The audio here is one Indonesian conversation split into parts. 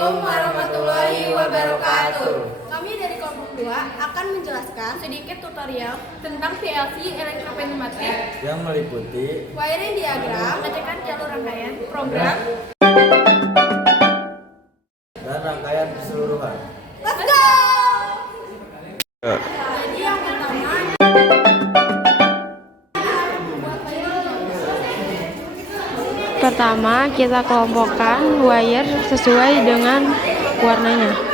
Assalamualaikum warahmatullahi wabarakatuh. Kami dari kelompok 2 akan menjelaskan sedikit tutorial tentang PLC elektropneumatik yang meliputi wiring diagram, pengecekan jalur rangkaian, program, dan rangkaian keseluruhan. Let's go! Jadi yang pertama kita kelompokkan wire sesuai dengan warnanya.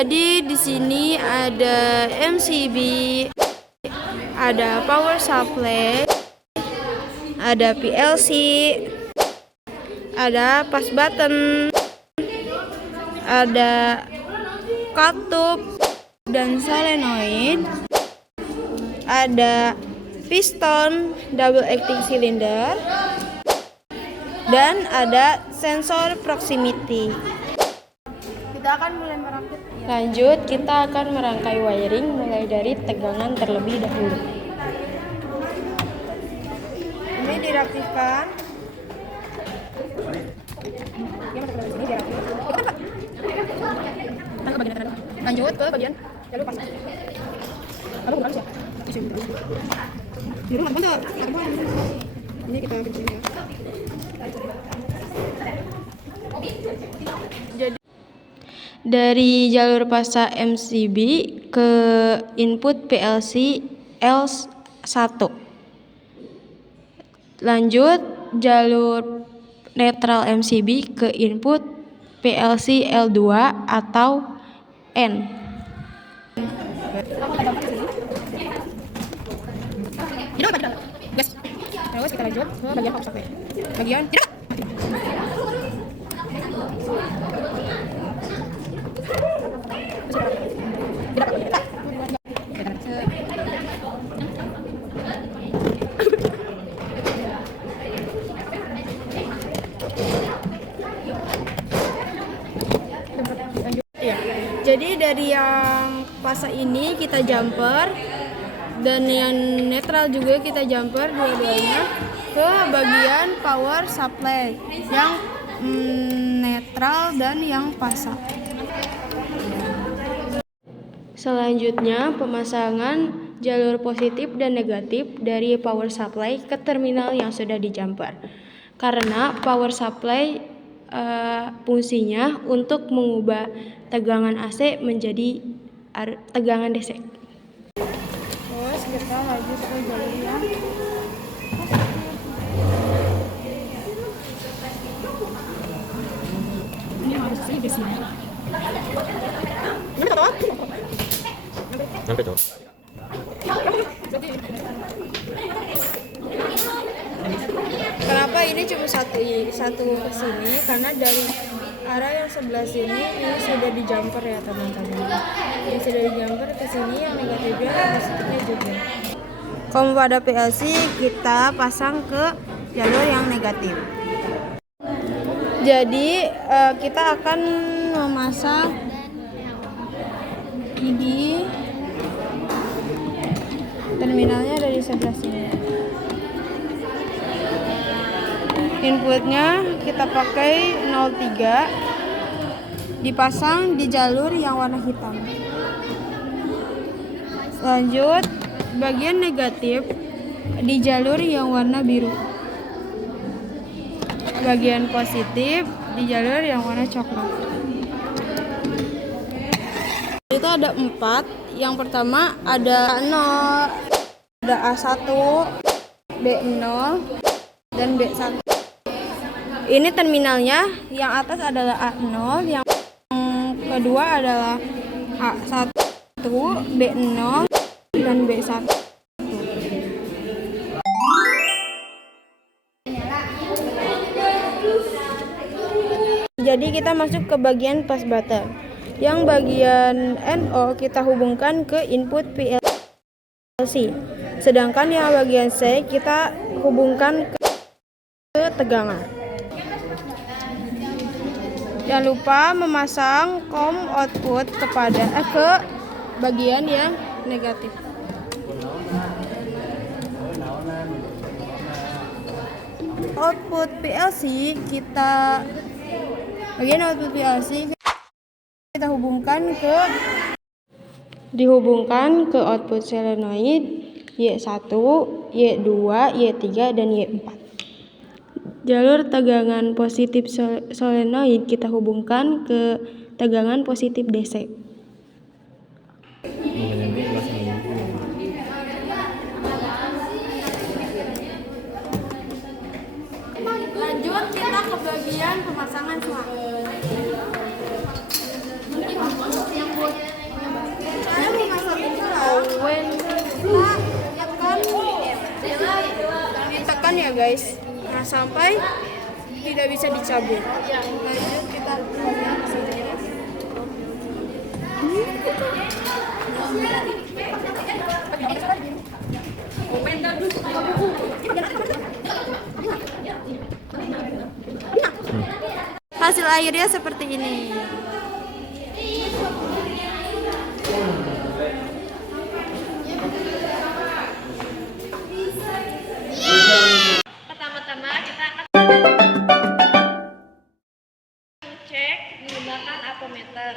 Jadi di sini ada MCB, ada power supply, ada PLC, ada push button, ada katup dan solenoid, ada piston double acting cylinder, dan ada sensor proximity. kita akan mulai merakit. Lanjut, kita akan merangkai wiring mulai dari tegangan terlebih dahulu. Ini dirapikan. Lanjut ke bagian jalur pasang. Kamu bukan siapa? Ini kita kencing ya. Jadi dari jalur pasang MCB ke input PLC L1. Lanjut jalur netral MCB ke input PLC L2 atau N. Terus kita lanjut ke bagian power supply. Bagian jadi dari yang pasang ini kita jumper dan yang netral juga kita jumper dua-duanya ke bagian power supply yang netral dan yang pasang. Selanjutnya pemasangan jalur positif dan negatif dari power supply ke terminal yang sudah di jumper. Karena power supply fungsinya untuk mengubah tegangan AC menjadi tegangan DC. Terus kita lanjut ke jalur yang ini harus di sini. Sampai tuh. Kenapa ini cuma satu ke sini? Karena dari arah yang sebelah sini ini sudah di jumper ya teman-teman. Yang sudah di jumper ke sini, yang negatifnya yang positifnya juga. Kalau pada PLC kita pasang ke jalur yang negatif. Jadi kita akan memasang ini terminalnya dari sebelah sini. Inputnya kita pakai 03, dipasang di jalur yang warna hitam. Lanjut bagian negatif di jalur yang warna biru. Bagian positif di jalur yang warna coklat. Itu ada 4. Yang pertama ada 0, ada A1, B0, dan B1. Ini terminalnya, yang atas adalah A0, yang kedua adalah A1, B0, dan B1. Jadi kita masuk ke bagian push button. Yang bagian NO kita hubungkan ke input PLC. Sedangkan yang bagian C kita hubungkan ke tegangan. Jangan lupa memasang COM output ke bagian yang negatif. Output PLC bagian output PLC kita dihubungkan ke output solenoid Y1, Y2, Y3, dan Y4. Jalur tegangan positif solenoid kita hubungkan ke tegangan positif DC. Lanjut kita ke bagian pemasangan selang. Saya memasang selang. Tekan ya guys. Nah, sampai tidak bisa dicabut. Lanjut kita bagian sini. Hasil akhirnya seperti ini. Pertama-tama kita akan cek menggunakan ampermeter.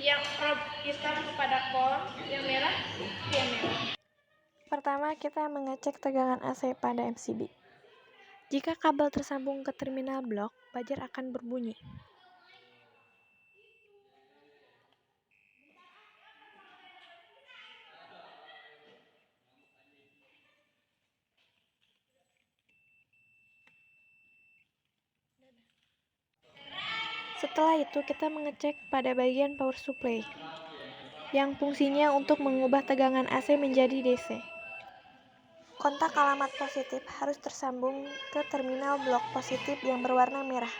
Yang probe hitam kepada kon, yang merah ke merah. Pertama, kita mengecek tegangan AC pada MCB. Jika kabel tersambung ke terminal blok, buzzer akan berbunyi. Setelah itu, kita mengecek pada bagian power supply, yang fungsinya untuk mengubah tegangan AC menjadi DC. Kontak alamat positif harus tersambung ke terminal blok positif yang berwarna merah.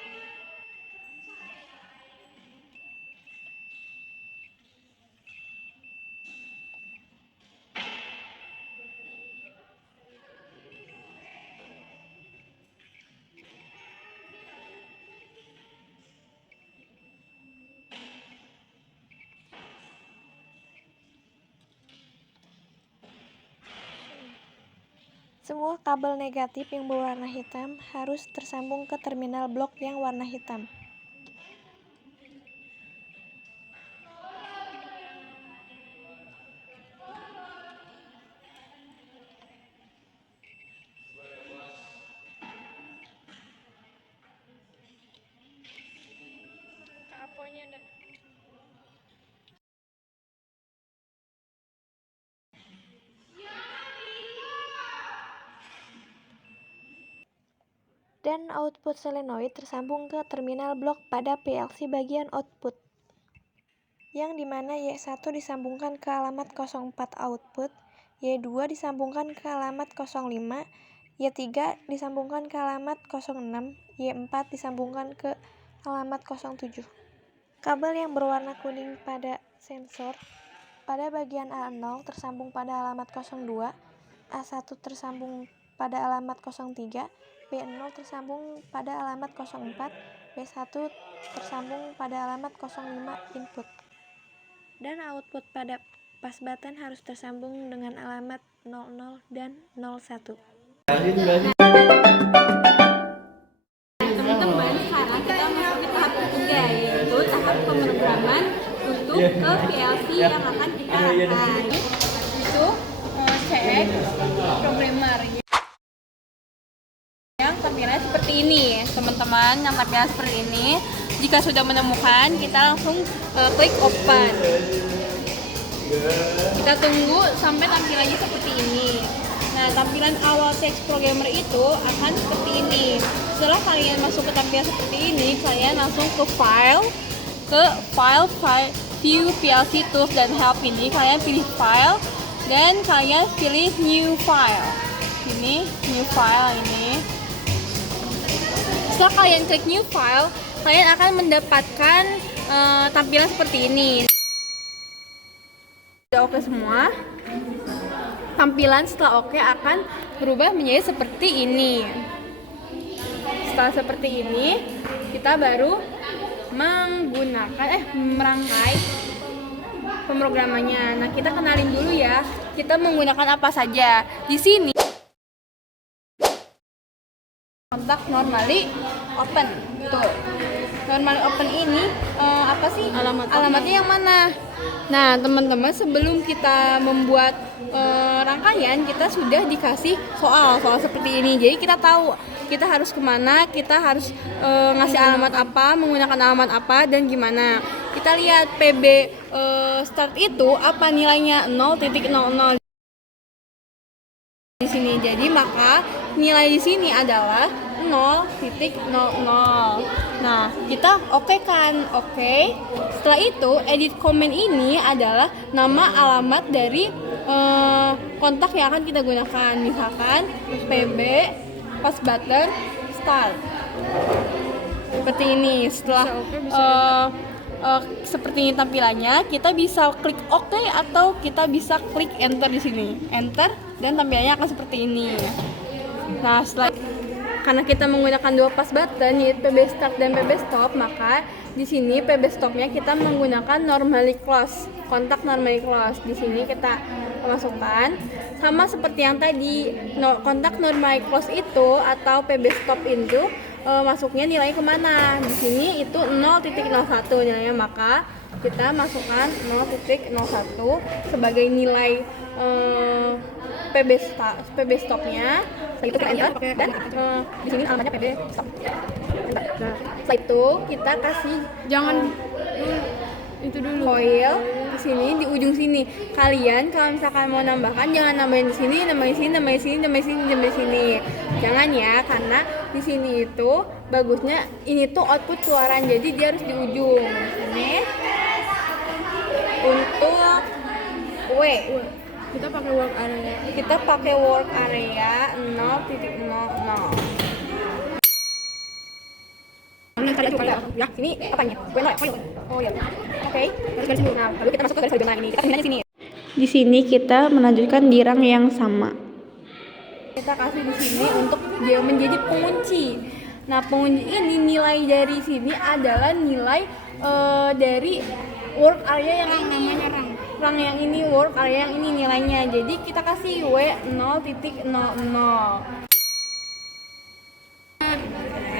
Semua kabel negatif yang berwarna hitam harus tersambung ke terminal blok yang warna hitam. Dan output solenoid tersambung ke terminal blok pada PLC bagian output, yang dimana Y1 disambungkan ke alamat 04 output, Y2 disambungkan ke alamat 05, Y3 disambungkan ke alamat 06, Y4 disambungkan ke alamat 07. Kabel yang berwarna kuning pada sensor pada bagian A0 tersambung pada alamat 02, A1 tersambung pada alamat 03, B0 tersambung pada alamat 04, B1 tersambung pada alamat 05 input. Dan output pada pas button harus tersambung dengan alamat 00 dan 01. Teman-teman, sekarang kita masuk ke tahap ketiga, yaitu tahap pemrograman untuk ke PLC yang akan kita arahkan. Itu cek programmer yang tampilannya seperti ini, teman-teman. Yang tampilan seperti ini. Jika sudah menemukan, kita langsung klik open. Kita tunggu sampai tampilannya seperti ini. Nah, tampilan awal teks programmer itu akan seperti ini. Setelah kalian masuk ke tampilan seperti ini, kalian langsung ke file, view PLC tools dan help ini. Kalian pilih file dan kalian pilih new file. Ini new file ini. Setelah kalian klik new file, kalian akan mendapatkan tampilan seperti ini. Sudah oke semua. tampilan setelah oke akan berubah menjadi seperti ini. Setelah seperti ini, kita baru merangkai pemrogramannya. Nah, kita kenalin dulu ya. Kita menggunakan apa saja. Di sini kontak normally open. Tuh. Normally open ini apa sih? Alamatnya yang mana? Nah, teman-teman, sebelum kita membuat rangkaian, kita sudah dikasih soal seperti ini. Jadi kita tahu kita harus kemana, kita harus ngasih alamat apa, menggunakan alamat apa, dan gimana. Kita lihat PB start itu apa nilainya 0.00 di sini. Jadi maka nilai di sini adalah 0.00. Nah, kita oke kan? Oke. Setelah itu, edit comment ini adalah nama alamat dari kontak yang akan kita gunakan. Misalkan PB pas button start. Seperti ini. Setelah seperti ini tampilannya, kita bisa klik OK atau kita bisa klik enter di sini. Enter dan tampilannya akan seperti ini. Nah, karena kita menggunakan dua pas button yaitu PB start dan PB stop, maka di sini PB stopnya kita menggunakan normally close, kontak normally close. Di sini kita masukkan sama seperti yang tadi, kontak normally close itu atau PB stop itu masuknya nilai kemana? Di sini itu 0.01 nilainya, maka kita masukkan 0.01 sebagai nilai PB stopnya. Setelah itu kita enter dan di sini alamatnya PB stop. Nah, setelah itu kita kasih itu dulu coil di sini di ujung sini. Kalian kalau misalkan mau nambahkan jangan nambahin di sini, nambahin sini. Jangan ya, karena di sini itu bagusnya ini tuh output keluaran, jadi dia harus di ujung. Ini untuk W. Kita pakai work area. Kita pakai work area 0.00. Ya, sini apanya? Oh ya. Oke. Nah, lalu kita masuk ke garis horizontal ini. Kita pindah di sini. Di sini kita melanjutkan di rang yang sama. Kita kasih di sini untuk dia menjadi pengunci. Nah, pengunci ini nilai dari sini adalah nilai dari work area yang namanya rang yang ini, work area yang ini nilainya. Jadi kita kasih W 0.00.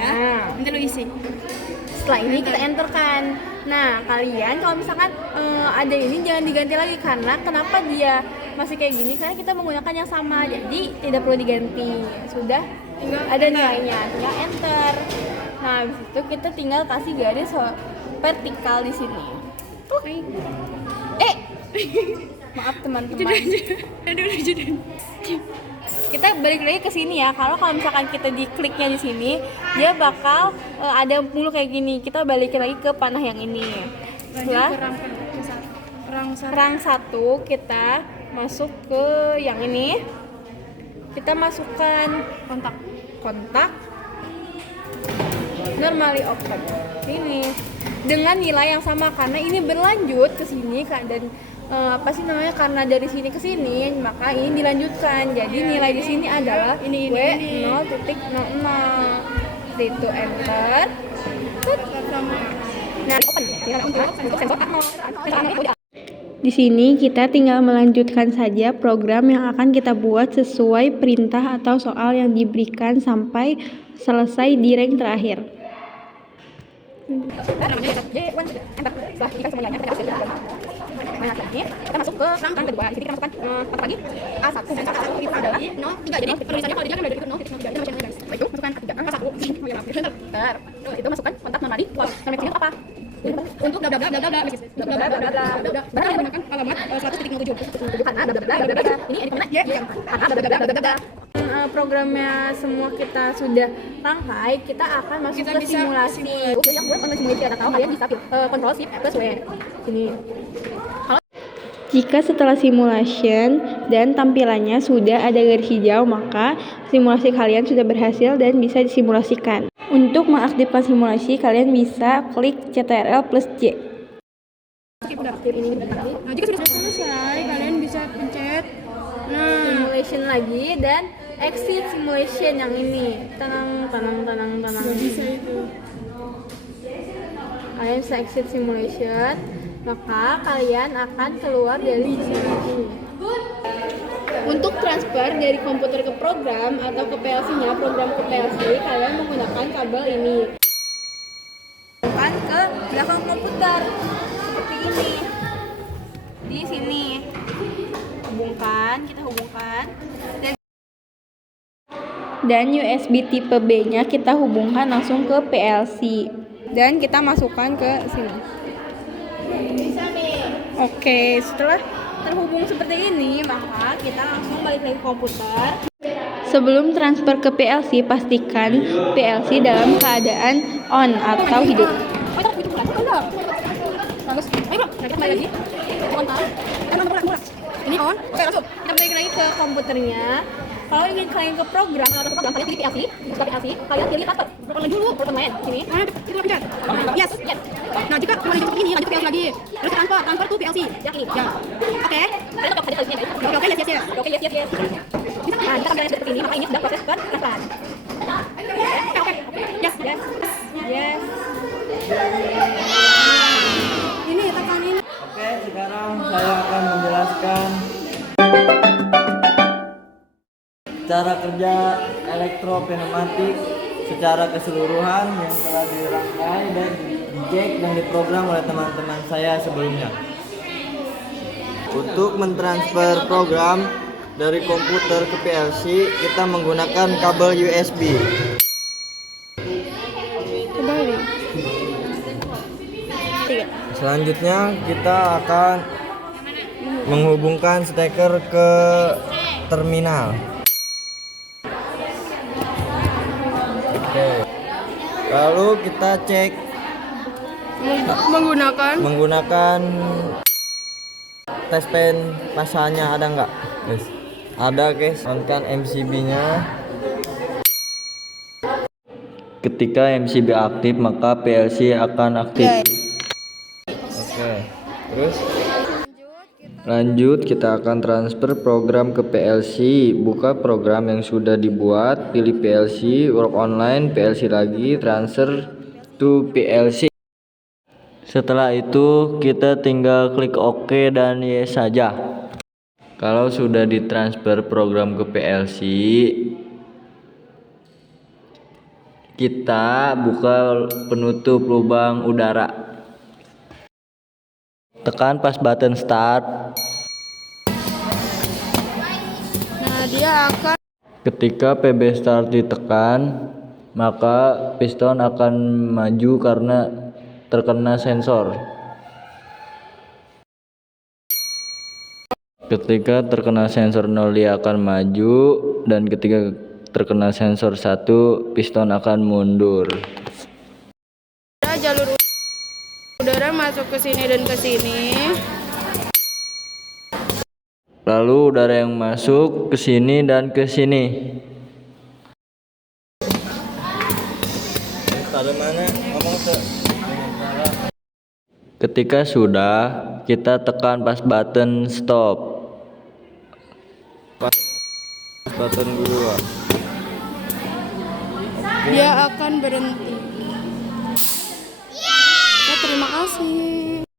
Nah, Nanti lu isi. setelah ini kita enterkan. Nah, kalian kalau misalkan ada ini jangan diganti lagi, karena kenapa dia masih kayak gini? Karena kita menggunakan yang sama, jadi tidak perlu diganti. Sudah ada nilainya, tinggal enter. Nah, habis itu kita tinggal kasih garis vertikal di sini. Maaf teman-teman. Kita balik lagi ke sini ya. Kalau misalkan kita dikliknya di sini, dia bakal ada mulu kayak gini. Kita balikin lagi ke panah yang ini. Setelah rang 1 kita masuk ke yang ini. Kita masukkan kontak normally open. Ini dengan nilai yang sama karena ini berlanjut ke sini dan karena dari sini ke sini, maka ini dilanjutkan. Jadi nilai di sini adalah W 0.00. Itu enter. Nah, open. Untuk sensor Di sini kita tinggal melanjutkan saja program yang akan kita buat sesuai perintah atau soal yang diberikan sampai selesai di rank terakhir. Kita masuk ke rang kedua. Di sini kita masukkan apa lagi? A1. A1 itu adalah 0.3. Jadi tulisannya kalau dia kan dari 0.3. Kita masukkan A3. Masukkan A3. Angka 1. Itu masukkan kontak normally. Nama itu apa? Untuk bla bla bla bla bla bla. Berarti menggunakan alamat 1.07. Karena bla bla bla bla bla. Ini edit mana? Karena bla bla bla bla bla. Programnya semua kita sudah rangkai, kita akan masuk ke simulasi. Yang buat online simulasi atau kalian bisa control shift plus W. Ini. Jika setelah simulation dan tampilannya sudah ada garis hijau, maka simulasi kalian sudah berhasil dan bisa disimulasikan. Untuk mengaktifkan simulasi, kalian bisa klik CTRL plus J. Nah, jika sudah selesai, kalian bisa pencet simulation lagi, dan exit simulation yang ini. Tenang. Gak bisa itu. Kalian bisa exit simulation, maka kalian akan keluar dari sini. Untuk transfer dari komputer ke program atau ke PLC-nya, program ke PLC, kalian menggunakan kabel ini. Bukan ke belakang komputer seperti ini. Di sini kita hubungkan dan USB tipe B-nya kita hubungkan langsung ke PLC dan kita masukkan ke sini. Oke, setelah terhubung seperti ini, maka kita langsung balik lagi ke komputer. Sebelum transfer ke PLC, pastikan PLC dalam keadaan on atau hidup. Bagus. Ayo, kita balik lagi. Ini on. Oke, langsung. Kita balik lagi ke komputernya. Kalau ingin kalian ke program atau program, kalian pilih PLC, buka PLC, kalian pilih transfer. Program dulu, program lain. Sini. Itu pencet. Yes. Nah, jika kembali ke ini, lanjut ke PLC lagi. Terus transfer to PLC. Yang ini. Ya. Oke. Kalian tetap ada sini. Oke, yes. Oke, yes. Nah, kita kembali seperti ini, maka ini sudah proses ke transfer. Oke. Yes. Yes. Ini tekan ini. Oke, sekarang saya akan menjelaskan cara kerja elektropneumatik secara keseluruhan yang telah dirangkai dan dicek dan diprogram oleh teman-teman saya sebelumnya. Untuk mentransfer program dari komputer ke PLC, kita menggunakan kabel USB. Kembali. 3. Selanjutnya kita akan menghubungkan steker ke terminal. Oke. Lalu kita cek menggunakan tes pen pasalnya ada nggak, guys? Ada, guys. On-kan MCB-nya. Ketika MCB aktif, maka PLC akan aktif. Oke. Terus lanjut, kita akan transfer program ke PLC. Buka program yang sudah dibuat, pilih PLC, work online, PLC lagi, transfer to PLC. Setelah itu kita tinggal klik OK dan yes saja. Kalau sudah ditransfer program ke PLC, kita buka penutup lubang udara. Tekan pas button start. Nah, dia akan Ketika PB start ditekan, maka piston akan maju karena terkena sensor. Ketika terkena sensor 0, dia akan maju, dan ketika terkena sensor 1, piston akan mundur. jalur udara masuk ke sini dan ke sini. Lalu udara yang masuk ke sini dan ke sini. Pada mana? Ngomong tuh. Ketika sudah, kita tekan pas button stop. Pas button 2. Dia akan berhenti. Terima kasih.